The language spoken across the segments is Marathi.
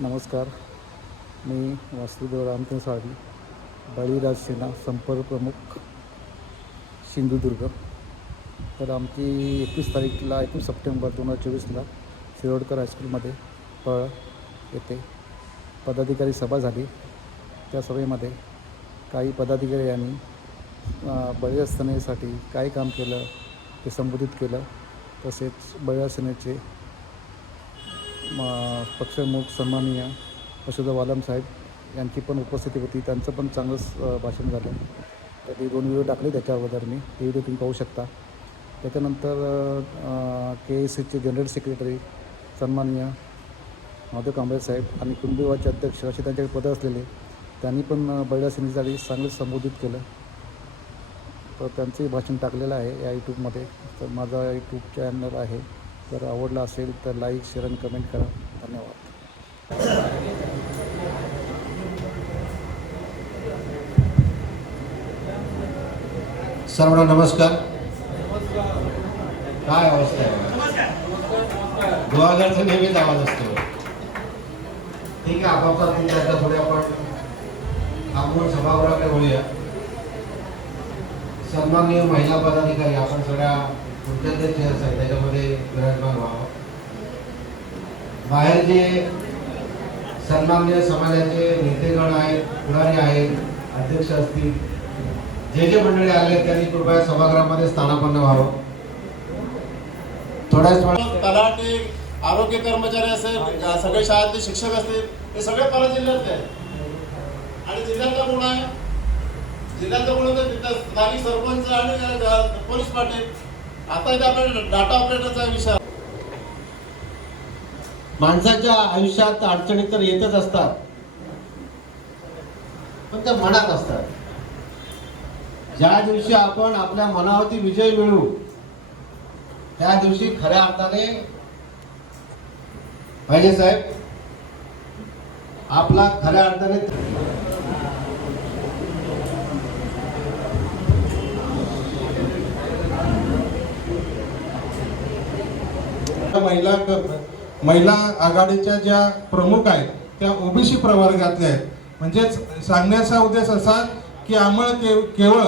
नमस्कार. मी वासुदेव रामचंद्र साळवी बळीराज सेना संपर्क प्रमुख सिंधुदुर्ग. तर आमची एकवीस तारीखला एकवीस सप्टेंबर दोन हजार चोवीसला शिरोडकर हायस्कूलमध्ये पळ येथे पदाधिकारी सभा झाली. त्या सभेमध्ये काही पदाधिकारी यांनी बळीराज सेनेसाठी काय काम केलं ते संबोधित केलं. तसेच बळीराज सेनेचे पक्षप्रमुख सन्माननीय यशोदा वालम साहेब यांची पण उपस्थिती होती. त्यांचं पण चांगलंच भाषण झालं. तर ते दोन व्हिडिओ टाकले त्याच्या अगोदर मी. ते व्हिडिओ तुम्ही पाहू शकता. त्याच्यानंतर के एस सीचे जनरल सेक्रेटरी सन्माननीय महादेव कांबळे साहेब आणि कुंभीवाचे अध्यक्ष असे त्यांच्याकडे पदं असलेले त्यांनी पण अ, सिंधीसाठी चांगलं संबोधित केलं. तर त्यांचंही भाषण टाकलेलं आहे या यूट्यूबमध्ये तर माझा यूट्यूब चॅनल आहे. जर आवडला असेल तर लाईक शेअर आणि कमेंट करा. धन्यवाद. सर्वांना नमस्कार. काय अवस्था आहे? गुहागरचा नेहमीच आवाज असतो. ठीक आहे आपापसात तुमच्या आता थोडे आपण थांबून सभागृहाकडे बोलूया सन्माननीय महिला पदाधिकारी आपण सगळ्या कोणत्या चेअर्स आहेत त्याच्यामध्ये विराजमान व्हावं. बाहेर जे सन्मान्य समाजाचे नेतेगण आहेत पुढारी आहेत अध्यक्ष असतील जे जे मंडळी आले त्यांनी कृपया सभागृहामध्ये स्थानापन्न व्हावं. थोड्याच तलाठी आरोग्य कर्मचारी असेल सगळे शाळेतले शिक्षक असतील हे सगळे परत जिल्ह्यातले आहेत. आणि जिल्ह्यातला कोण आहे? जिल्ह्यातला कोण होतं तिथं स्थानिक सरपंच आणि पोलीस पाटील आता इथे डाटा ऑपरेटरचा विषय. माणसाच्या आयुष्यात अडचणी तर येतच असतात. पण त्या मनात असतात. ज्या दिवशी आपण आपल्या मनावरती विजय मिळवू त्या दिवशी खऱ्या अर्थाने पाहिजे साहेब आपला खऱ्या अर्थाने महिला महिला आघाडीच्या ज्या प्रमुख आहेत त्या ओबीसी प्रवर्गातल्या आहेत. म्हणजेच सांगण्याचा उद्देश असा की आम्हाला के केवळ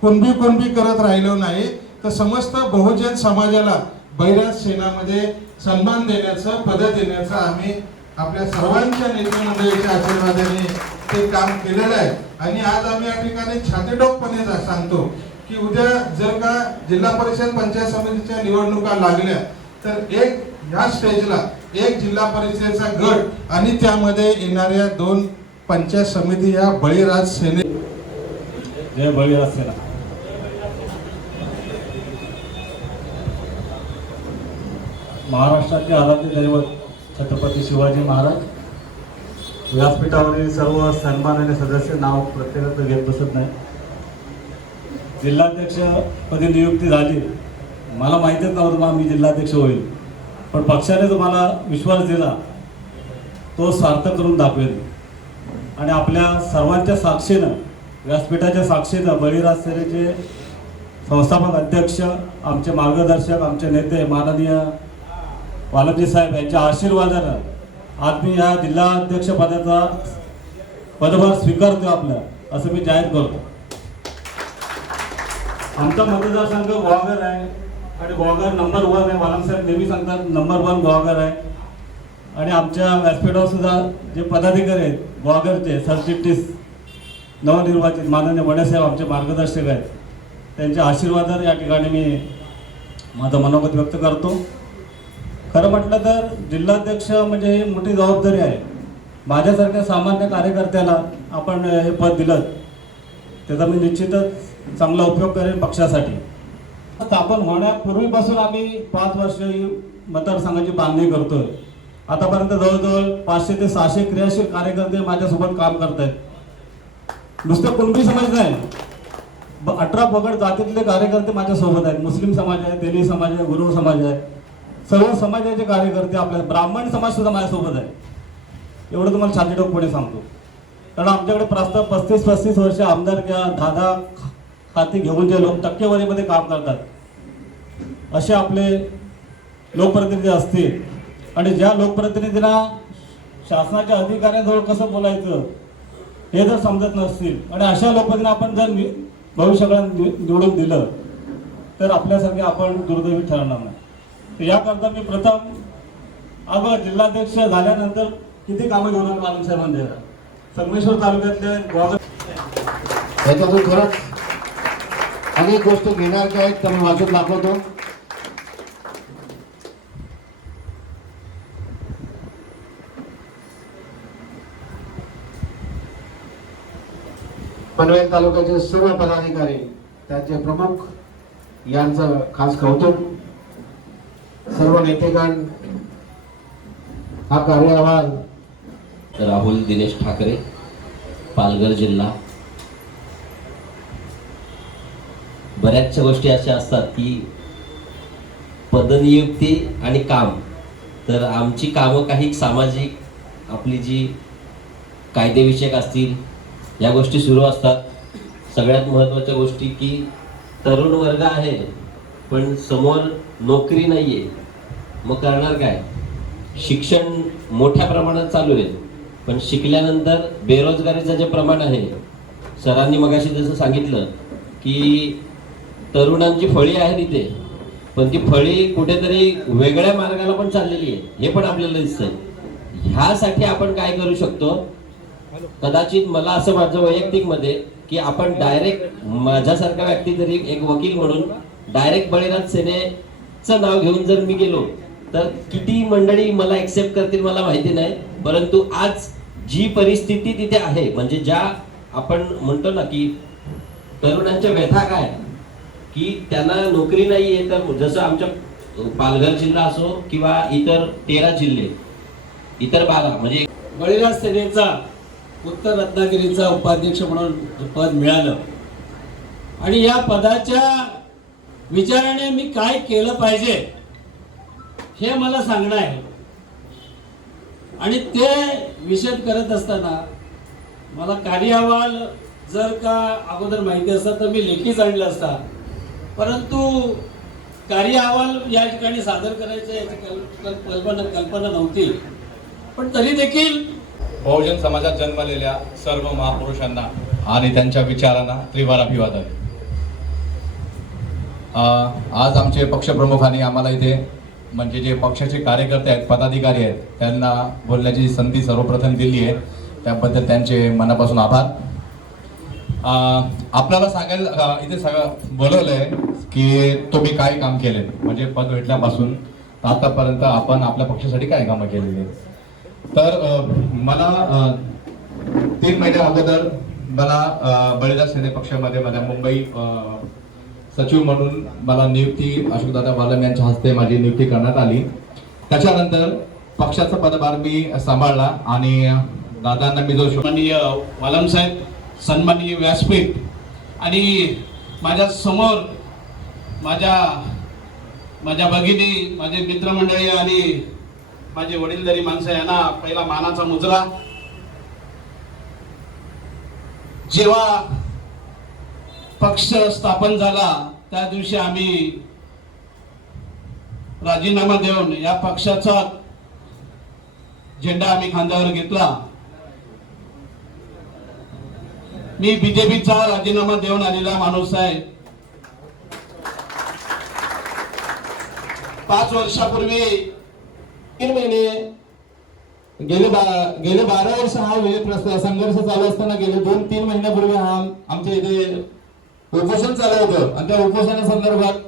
कुणबी कुणबी करत राहिलो नाही तर समस्त बहुजन समाजाला बैराज सेनामध्ये सन्मान देण्याचं पद देण्याचं आम्ही आपल्या सर्वांच्या नेते मंडळीच्या आशीर्वादाने ते काम केलेलं आहे. आणि आज आम्ही या ठिकाणी छातीडोकपणे सांगतो की उद्या जर का जिल्हा परिषद पंचायत समितीच्या निवडणुका लागल्या तर एक ह्या स्टेजला एक जिल्हा परिषदेचा गट आणि त्यामध्ये येणाऱ्या दोन पंचायत समिती या बळीराज सेने जय बळीराज सेना. महाराष्ट्राचे आराध्य दैवत छत्रपती शिवाजी महाराज व्यासपीठावरील सर्व सन्माननीय सदस्य नाव प्रत्येकाचं घेत बसत नाही. जिल्हाध्यक्ष पदी नियुक्ती झाली. मला माहितीच नव्हतं मग मी जिल्हाध्यक्ष होईल. पण पक्षाने जो मला विश्वास दिला तो सार्थक करून दाखवेल. आणि आपल्या सर्वांच्या साक्षीनं व्यासपीठाच्या साक्षीनं बळीराज सेनेचे संस्थापक अध्यक्ष आमचे मार्गदर्शक आमचे नेते माननीय वालमजी साहेब यांच्या आशीर्वादानं आज मी या जिल्हाध्यक्ष पदाचा पदभार स्वीकारतो आपलं असं मी जाहीर करतो. आमचा मतदारसंघ वागर आहे. आणि ब्लॉगर नंबर वन आहे वालम साहेब नेहमी सांगतात नंबर वन ब्लॉगर आहे. आणि आमच्या व्यासपीठावर सुद्धा जे पदाधिकारी आहेत ब्लॉगरचे सरचिटणीस नवनिर्वाचित माननीय वडेसाहेब आमचे मार्गदर्शक आहेत. त्यांच्या आशीर्वादात या ठिकाणी मी माझं मनोगत व्यक्त करतो. खरं म्हटलं तर जिल्हाध्यक्ष म्हणजे ही मोठी जबाबदारी आहे. माझ्यासारख्या सामान्य कार्यकर्त्याला आपण हे पद दिलं त्याचा मी निश्चितच चांगला उपयोग करेन पक्षासाठी. स्थापन होण्यापूर्वीपासून आम्ही पाच वर्ष ही मतदारसंघाची बांधणी करतोय. आतापर्यंत जवळजवळ पाचशे ते सहाशे क्रियाशील कार्यकर्ते माझ्यासोबत काम करत आहेत नुसतं कुणबी समाज नाही. ब- अठरा पगड जातीतले कार्यकर्ते माझ्यासोबत आहेत. मुस्लिम समाज आहे तेली समाज आहे गुरु समाज आहे. सर्व समाजाचे कार्यकर्ते आपल्या ब्राह्मण समाज सुद्धा माझ्यासोबत आहे. एवढं तुम्हाला छातीटोकपणे सांगतो. कारण आमच्याकडे प्रस्ताव पस्तीस पस्तीस वर्ष आमदार किंवा दहा दहा खाती घेऊन जे लोक टक्केवारीमध्ये काम करतात. असे आपले लोकप्रतिनिधी असतील. आणि ज्या लोकप्रतिनिधींना शासनाच्या अधिकाऱ्यांजवळ कसं बोलायचं हे जर समजत नसतील आणि अशा लोकांना आपण जर नि- भविष्यकाळात निवडून दिलं तर आपल्यासारखे आपण दुर्दैवी ठरणार नाही. याकरता मी प्रथम अगं जिल्हाध्यक्ष झाल्यानंतर किती कामं घेऊन आलो मालक संगमेश्वर तालुक्यातले त्याच्यातून खरंच अनेक गोष्टी घेण्याच्या आहेत त्या मी वाचून दाखवतो. पनवेल तालुक्याचे सर्व पदाधिकारी त्यांचे प्रमुख यांचं खास कौतुक. सर्व नेतेगण हा कार्य अहवाल. राहुल दिनेश ठाकरे पालघर जिल्हा. बऱ्याचशा गोष्टी अशा असतात की पदनियुक्ती आणि काम तर आमची कामं काही सामाजिक आपली जी कायदेविषयक असतील या गोष्टी सुरू असतात. सगळ्यात महत्त्वाच्या गोष्टी की तरुण वर्ग आहे पण समोर नोकरी नाही आहे मग करणार काय? शिक्षण मोठ्या प्रमाणात चालू आहे पण शिकल्यानंतर बेरोजगारीचं जे प्रमाण आहे सरांनी मगाशी जसं सांगितलं की तरुणांची फळी आहे तिथे पण ती फळी कुठेतरी वेगळ्या मार्गाला पण चाललेली आहे. हे पण आपल्याला दिसतंय. ह्यासाठी आपण काय करू शकतो? कदाचित मला असं माझं वैयक्तिकमध्ये की आपण डायरेक्ट माझ्यासारखा व्यक्ती तरी एक वकील म्हणून डायरेक्ट बळीराज सेनेचं नाव घेऊन जर मी गेलो तर किती मंडळी मला एक्सेप्ट करतील मला माहिती नाही. परंतु आज जी परिस्थिती तिथे आहे म्हणजे ज्या आपण म्हणतो ना की तरुणांच्या व्यथा काय की त्यांना नोकरी नाहीये तर जसं आमच्या पालघर जिल्हा असो किंवा इतर तेरा जिल्हे इतर बारा म्हणजे बळीराज सेनेचा उत्तर रत्नागिरीचा उपाध्यक्ष म्हणून पद मिळालं. आणि या पदाच्या विचाराने मी काय केलं पाहिजे हे मला सांगणं आहे. आणि ते विषद करत असताना मला कार्य अहवाल जर का अगोदर माहिती असता तर मी लेखीच आणलं असता. परंतु कार्य अहवाल या ठिकाणी सादर करायचं याची कल्प- कल्पना कल्पना नव्हती. पण तरी देखील बहुजन समाजात जन्मलेल्या सर्व महापुरुषांना आणि त्यांच्या विचारांना त्रिवार अभिवादन. आज आमचे पक्षप्रमुखांनी आम्हाला इथे म्हणजे जे पक्षाचे कार्यकर्ते आहेत पदाधिकारी आहेत त्यांना बोलण्याची संधी सर्वप्रथम दिली आहे. त्याबद्दल त्यांचे मनापासून आभार. आपल्याला सांगायला इथे सगळं बोलवलंय की तुम्ही काय काम केले म्हणजे पद भेटल्यापासून आतापर्यंत आपण आपल्या पक्षासाठी काय कामं केलेली आहेत? तर मला तीन महिन्या अगोदर मला बळीदास बळीराज सेने पक्षामध्ये माझ्या मुंबई सचिव म्हणून मला नियुक्ती अशोकदादा बालम यांच्या हस्ते माझी नियुक्ती करण्यात आली. त्याच्यानंतर पक्षाचा पदभार मी सांभाळला आणि दादांना मी जो शो- सन्माननीय वालम साहेब सन्माननीय व्यासपीठ आणि माझ्यासमोर माझ्या माझ्या भगिनी माझे मित्रमंडळी आणि माझे वडीलधारी माणसं यांना पहिला मानाचा मुजरा. जेव्हा पक्ष स्थापन झाला त्या दिवशी आम्ही राजीनामा देऊन या पक्षाचा झेंडा आम्ही खांद्यावर घेतला. मी बीजेपीचा राजीनामा देऊन आलेला माणूस आहे. पाच वर्षापूर्वी तीन महिने गेले बा गेले बारा वर्ष हा वेळ प्रस्ताव संघर्ष चालू असताना गेले दोन तीन महिन्यापूर्वी हा आमच्या इथे उपोषण चालू होतं. आणि त्या उपोषणासंदर्भात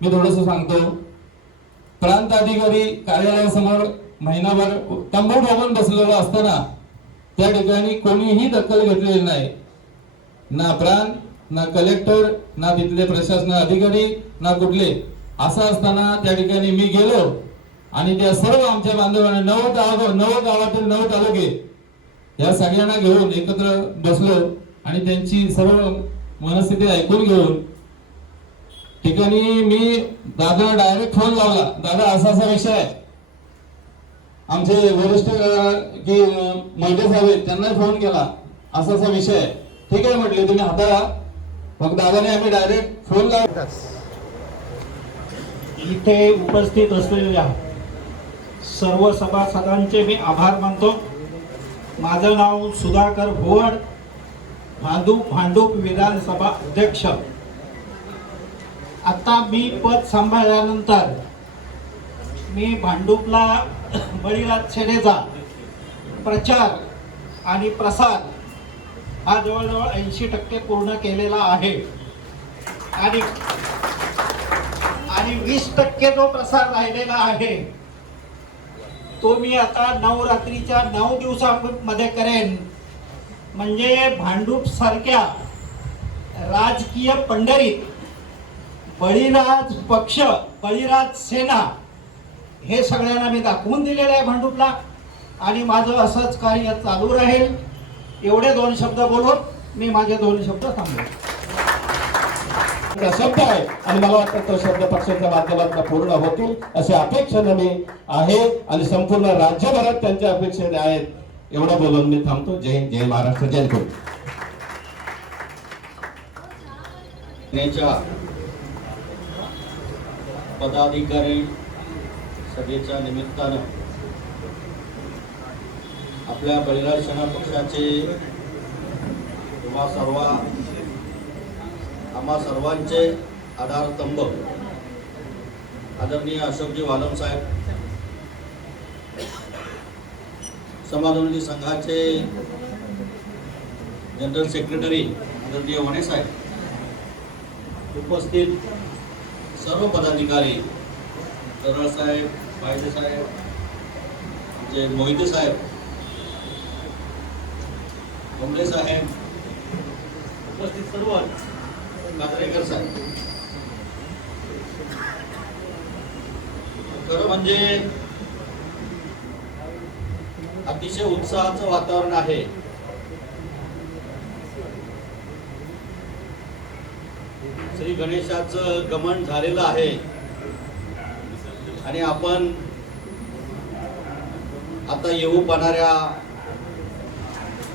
मी थोडस सांगतो. प्रांत अधिकारी कार्यालयासमोर महिनाभर तंबू ठोकून बसलेलो असताना त्या ठिकाणी कोणीही दखल घेतलेली नाही. ना प्रांत ना कलेक्टर ना तिथले प्रशासन अधिकारी ना कुठले. असं असताना त्या ठिकाणी मी गेलो. आणि त्या सर्व आमच्या बांधवांना नऊ गाव नऊ गावातील नऊ तालुके या सगळ्यांना घेऊन एकत्र बसलो आणि त्यांची सर्व मनस्थिती ऐकून घेऊन ठिकाणी मी दादा डायरेक्ट फोन लावला. दादा असा असा विषय आहे. आमचे वरिष्ठ की अं, साहेब आहेत, त्यांना फोन केला. असा असा विषय आहे. ठीक आहे म्हटले तुम्ही हाताळा. मग दादाने आम्ही डायरेक्ट फोन लावला इथे उपस्थित असलेल्या सर्व सभासदांचे मी आभार मानतो. माझं नाव सुधाकर भोवड भांडूप भांडूप विधानसभा अध्यक्ष. आता मी पद सांभाळल्यानंतर मी भांडूपला बळीराज सेनेचा प्रचार आणि प्रसार हा जवळजवळ ऐंशी टक्के पूर्ण केलेला आहे. आणि आणि वीस टक्के जो प्रसार राहिलेला आहे तो मी आता नवरात्रीच्या नऊ दिवसामध्ये करेन. म्हणजे भांडूप सारख्या राजकीय पंढरीत बळीराज पक्ष बळीराज सेना हे सगळ्यांना मी दाखवून दिलेलं आहे भांडूपला. आणि माझं असंच कार्य चालू राहील. एवढे दोन शब्द बोलून मी माझे दोन शब्द थांबवतो. आपला शब्द आहे. आणि मला वाटतं तो शब्द पक्षाच्या माध्यमातून पूर्ण होतील अशी अपेक्षा मी आहे. आणि संपूर्ण राज्यभरात त्यांच्या अपेक्षा आहेत. एवढं बोलून मी थांबतो. जय हिंद जय महाराष्ट्र जय गुरु त्यांच्या पदाधिकारी सभेच्या निमित्तानं आपल्या बळीराज सेना पक्षाचे किंवा सर्व आम्हा सर्वांचे आधारस्तंभ आदरणीय अशोकजी वालम साहेब. समाजोन्नती संघाचे जनरल सेक्रेटरी आदरणीय वणे साहेब. उपस्थित सर्व पदाधिकारी सरळ साहेब पायदे साहेब जे मोहिते साहेब कोंबडे साहेब. उपस्थित सर्व कात्रेकर साहेब. खरं म्हणजे अतिशय उत्साहाचं वातावरण आहे. श्री गणेशाचं गमन झालेलं आहे. आणि आपण आता येऊ पाहणाऱ्या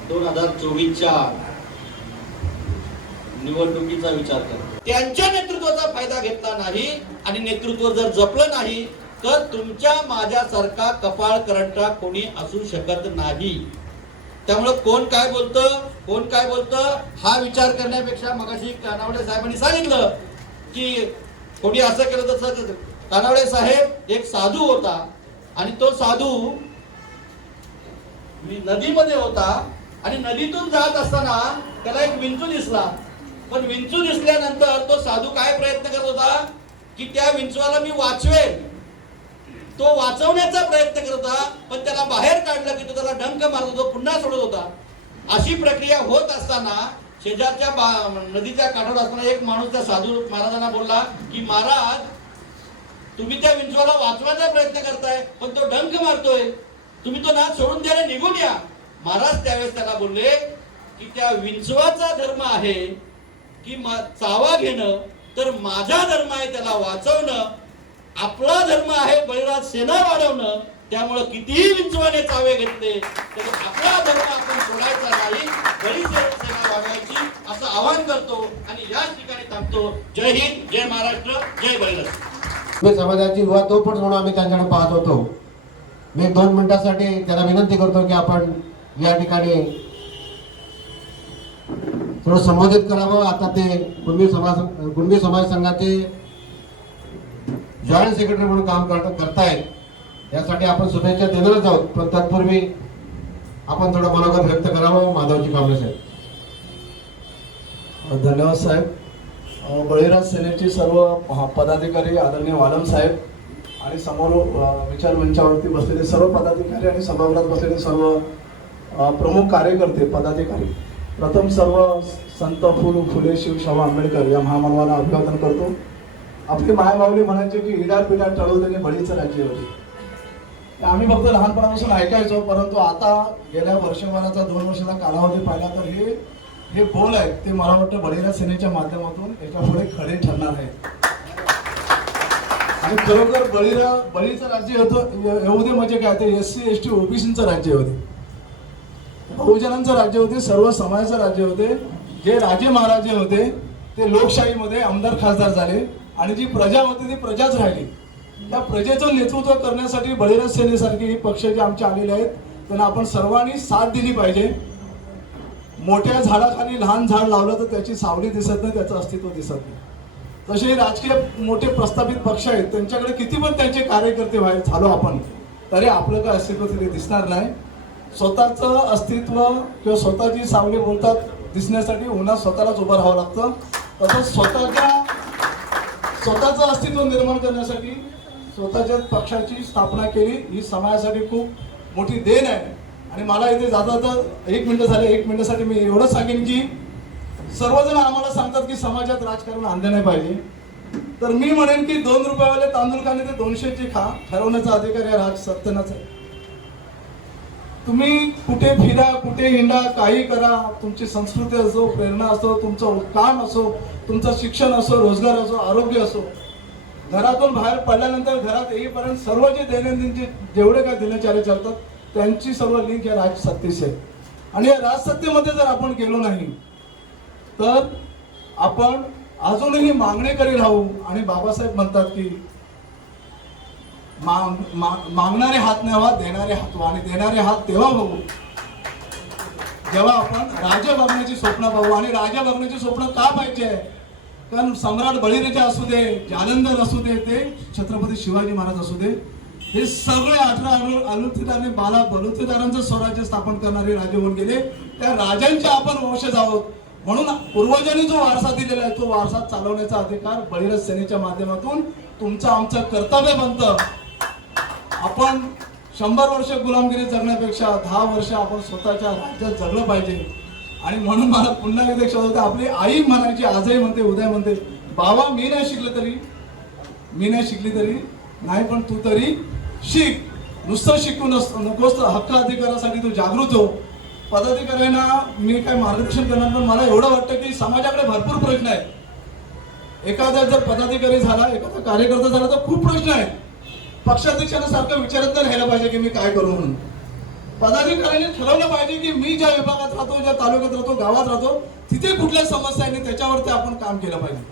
दोन हजार चोवीसच्या निवडणुकीचा विचार करतो. त्यांच्या नेतृत्वाचा फायदा घेतला नाही आणि नेतृत्व जर जपलं नाही तर तुमच्या माझ्यासारखा कपाळ करंटा कोणी असू शकत नाही. त्यामुळे कोण काय बोलतं कोण काय बोलतं हा विचार करण्यापेक्षा मगाशी कानावडे साहेबांनी सांगितलं की कोणी असं केलं तसं कानावडे साहेब एक साधू होता आणि तो साधू मी नदीमध्ये होता आणि नदीतून जात असताना त्याला एक विंचू दिसला. पण विंचू दिसल्यानंतर तो साधू काय प्रयत्न करत होता? की त्या विंचवाला मी वाचवेन तो वाचवण्याचा प्रयत्न करत होता पण त्याला बाहेर काढलं की तो त्याला डंक मारत होता पुन्हा सोडत होता. अशी प्रक्रिया होत असताना शेजारच्या नदीच्या काठावर असताना एक माणूस त्या साधू महाराजांना बोलला की महाराज तुम्ही त्या विंचवाला वाचवायचा प्रयत्न करताय पण तो डंक मारतोय. तुम्ही तो नाद सोडून द्यायला निघून या. महाराज त्यावेळेस त्याला बोलले की त्या विंचवाचा धर्म आहे की मा- चावा घेणं तर माझा धर्म आहे त्याला वाचवणं आपला धर्म आहे बळीराज सेना वाढवणं त्यामुळं कितीही विंचवाने चावे घेतले तरी आपला धर्म आपण सोडायचा नाही. बळी सेना वाढवायची असं आवाहन करतो आणि याच ठिकाणी थांबतो. जय हिंद जय महाराष्ट्र जय बळीराज. समाजाची युवा तो पण म्हणून आम्ही त्यांच्याकडे पाहत होतो. मी दोन मिनिटासाठी त्याला विनंती करतो की आपण या ठिकाणी थोडं संबोधित करावं. आता ते कुणबी समाज कुणबी समाज संघाचे जॉईंट सेक्रेटरी म्हणून काम करत करतायत. यासाठी आपण शुभेच्छा देणारच आहोत पण तत्पूर्वी आपण थोडं मनोगत व्यक्त करावं माधवजी कांबळे साहेब. धन्यवाद साहेब. बळीराज सेनेचे सर्व पदाधिकारी आदरणीय वालम साहेब आणि समोर विचार मंचावरती बसलेले सर्व पदाधिकारी आणि सभागृहात बसलेले सर्व प्रमुख कार्यकर्ते पदाधिकारी. प्रथम सर्व संत फुल फुले शिव शाहू आंबेडकर या महामानवाला अभिवादन करतो. आपली मायबावली म्हणायचे की इडार पिडार टळवल्याने बळीचं राज्य होती. आम्ही फक्त लहानपणापासून ऐकायचो परंतु आता गेल्या वर्षभराचा दोन वर्षाचा कालावधी पाहिला तर हे हे बोल आहेत ते मला वाटतं बळीराज सेनेच्या माध्यमातून याच्यापुढे खडे ठरणार आहेत. आणि खरोखर बळीरा बळीचं राज्य होतं येऊ दे म्हणजे काय ते एस सी एस टी ओबीसीचं राज्य होते. बहुजनांचं राज्य होते सर्व समाजाचं राज्य होते. जे राजे महाराजे होते ते लोकशाहीमध्ये आमदार खासदार झाले. आणि जी प्रजा होती ती प्रजाच राहिली. त्या प्रजेचं नेतृत्व करण्यासाठी बळीराज सेनेसारखे पक्ष जे आमचे आलेले आहेत त्यांना आपण सर्वांनी साथ दिली पाहिजे. मोठ्या झाडाखाली लहान झाड लावलं तर त्याची सावली दिसत नाही त्याचं अस्तित्व दिसत नाही. तसे राजकीय मोठे प्रस्थापित पक्ष आहेत त्यांच्याकडे किती पण त्यांचे कार्यकर्ते व्हायला झालो आपण तरी आपलं काय अस्तित्व तिथे दिसणार नाही. स्वतःचं अस्तित्व किंवा स्वतःची सावली बोलतात दिसण्यासाठी उन्हात स्वतःलाच उभं राहावं लागतं. तसंच स्वतःच्या स्वतःचं अस्तित्व निर्माण करण्यासाठी स्वतःच्या पक्षाची स्थापना केली ही समाजासाठी खूप मोठी देण आहे. आणि मला इथे जाता जाता एक मिनटं झाले एक मिनटासाठी मी एवढंच सांगेन की सर्वजण आम्हाला सांगतात की समाजात राजकारण आणलं नाही पाहिजे. तर मी म्हणेन की दोन रुपयावाले तांदूळ खाणे ते दोनशेचे खा ठरवण्याचा अधिकार या राज सत्तनाचा आहे. तुम्ही कुठे फिरा कुठे हिंडा काही करा. तुमची संस्कृती असो प्रेरणा असो तुमचं काम असो तुमचं शिक्षण असो रोजगार असो आरोग्य असो. घरातून बाहेर पडल्यानंतर घरात येईपर्यंत सर्व जे दैनंदिनचे जेवढे काय दिनचार्य चालतात त्यांची सर्व लिंक या राजसत्तेशी आहे आणि या राजसत्तेमध्ये जर आपण गेलो नाही तर आपण अजूनही मागणीकडे राहू. आणि बाबासाहेब म्हणतात की माग- मागणारे हात नव्हा देणारे हात व्हा आणि देणारे हात तेव्हा बघू. जेव्हा आपण राजा बघण्याची स्वप्न पाहू आणि राजा बघण्याची स्वप्न का पाहिजे? कारण सम्राट बळीराजा असू दे जालंधर असू दे ते छत्रपती शिवाजी महाराज असू दे हे सगळे अठरा अनुत्थितांनी बाला बलुतेदारांचं स्वराज्य स्थापन करणारे राजे होऊन गेले. त्या राजांचे आपण वंशज आहोत. म्हणून पूर्वजांनी जो वारसा दिलेला आहे तो वारसा चालवण्याचा अधिकार बळीराज सेनेच्या माध्यमातून तुमचं आमचं कर्तव्य बनतं. आपण शंभर वर्ष गुलामगिरी जगण्यापेक्षा दहा वर्ष आपण स्वतःच्या राज्यात जगलं पाहिजे. आणि म्हणून मला पुन्हा एकदा एक आपली आई म्हणायची आजही म्हणते उदय म्हणते बाबा मी नाही शिकलं तरी मी नाही शिकली तरी नाही पण तू तरी शिक. नुसतं शिकू नस नकोस तर हक्क अधिकारासाठी तू जागृत हो. पदाधिकाऱ्यांना मी काय मार्गदर्शन करणार पण मला एवढं वाटतं की समाजाकडे भरपूर प्रश्न आहेत. एखादा जर पदाधिकारी झाला एखादा कार्यकर्ता झाला तर खूप प्रश्न आहेत. पक्षाध्यक्षांना सारखं विचारत नाही राहायला पाहिजे की मी काय करू म्हणून. पदाधिकाऱ्यांनी ठरवलं पाहिजे की मी ज्या विभागात राहतो ज्या तालुक्यात राहतो गावात राहतो तिथे कुठल्या समस्या आहे त्याच्यावरती आपण काम केलं पाहिजे.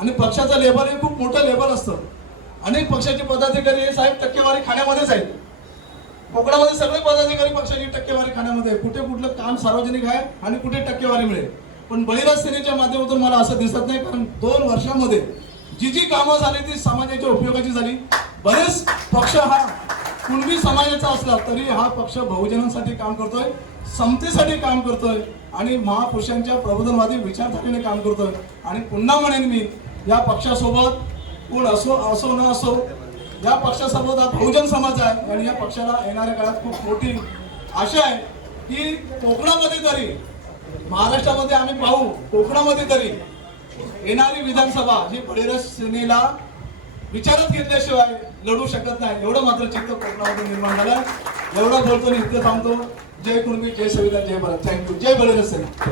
आणि पक्षाचं लेबल हे खूप मोठं लेबल असतं. अनेक पक्षाचे पदाधिकारी हे साहेब टक्केवारी खाण्यामध्येच आहेत. कोकणामध्ये सगळे पदाधिकारी पक्षाची टक्केवारी खाण्यामध्ये कुठे कुठलं काम सार्वजनिक आहे आणि कुठे टक्केवारी मिळेल. पण बळीराज सेनेच्या माध्यमातून मला असं दिसत नाही कारण दोन वर्षामध्ये जी जी कामं झाली ती समाजाच्या उपयोगाची झाली. बरेच पक्ष हा कुणबी समाजाचा असला तरी हा पक्ष बहुजनांसाठी काम करतोय समतेसाठी काम करतोय आणि महापुरुषांच्या प्रबोधनवादी विचारधारेने काम करतोय. आणि पुन्हा म्हणेन मी या पक्षासोबत कोण असो असो न असो या पक्षासोबत हा बहुजन समाज आहे आणि या पक्षाला येणाऱ्या काळात खूप मोठी आशा आहे की कोकणामध्ये तरी महाराष्ट्रामध्ये आम्ही पाहू कोकणामध्ये तरी येणारी विधानसभा ही बळीराज सेनेला विचारात घेतल्याशिवाय लढू शकत नाही. एवढं मात्र चित्र कोकणामध्ये निर्माण झालं एवढं बोलतो आणि इथे थांबतो. जय कुणबी जय संविधान जय भारत. थँक्यू जय बळीराज सेना.